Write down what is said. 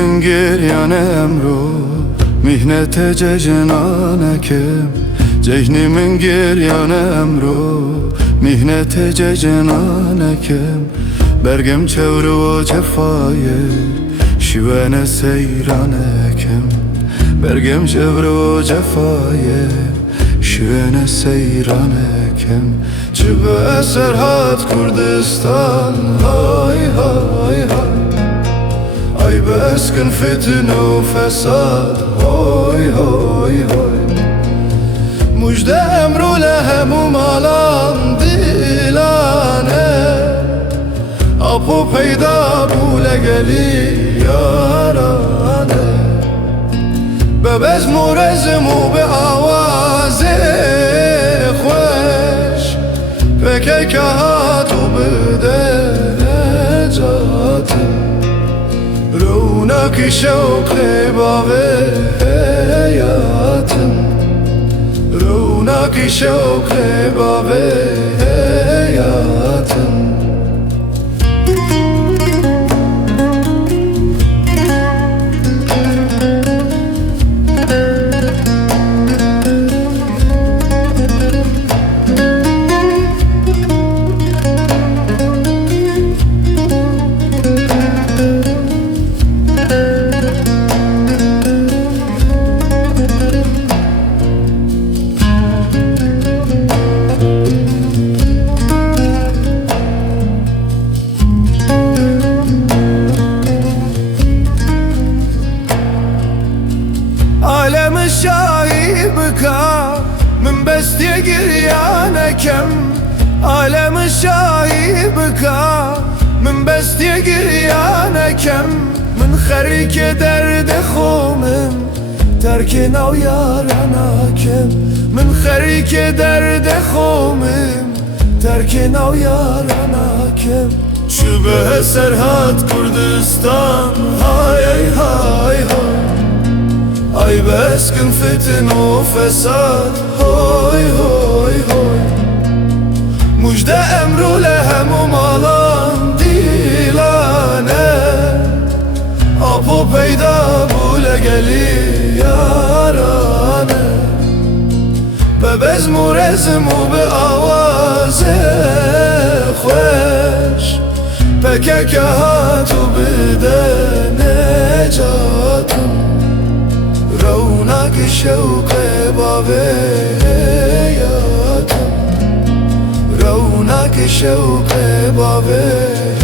من گریان امرو مهنت جنانکم جهنی من گریان امرو مهنت جنانکم برگم çevru cefayı şivene seyranekم برگم çevru cefayı şivene seyranekم çibe serhat Kurdistan hay hay hay ay beskin fitne و fesad hay hay hay müjde emru lehemu malan dilane apo peyda bule geli yarane bebez morezmu be avaze خوش peke kahat u bide necatim رونقی شوق بابه حیاتم رونقی شوق بابه حیاتم Alem şahibika min bestiye giryanekam Alem şahibika min bestiye giryanekam min xerike derde xomim terkin av yaranakem min xerike derde xomim terkin av yaranakem şube serhat Kurdistan hay hay hay ay beskin fitne و fesad hoy hoy hoy müjde emru lehemu malan dilane apo peyda bule geli yarane bebez morezmu be avaze خوش peke kahat u bide necatim رونق شوق بابه حیاتم رونق شوق بابه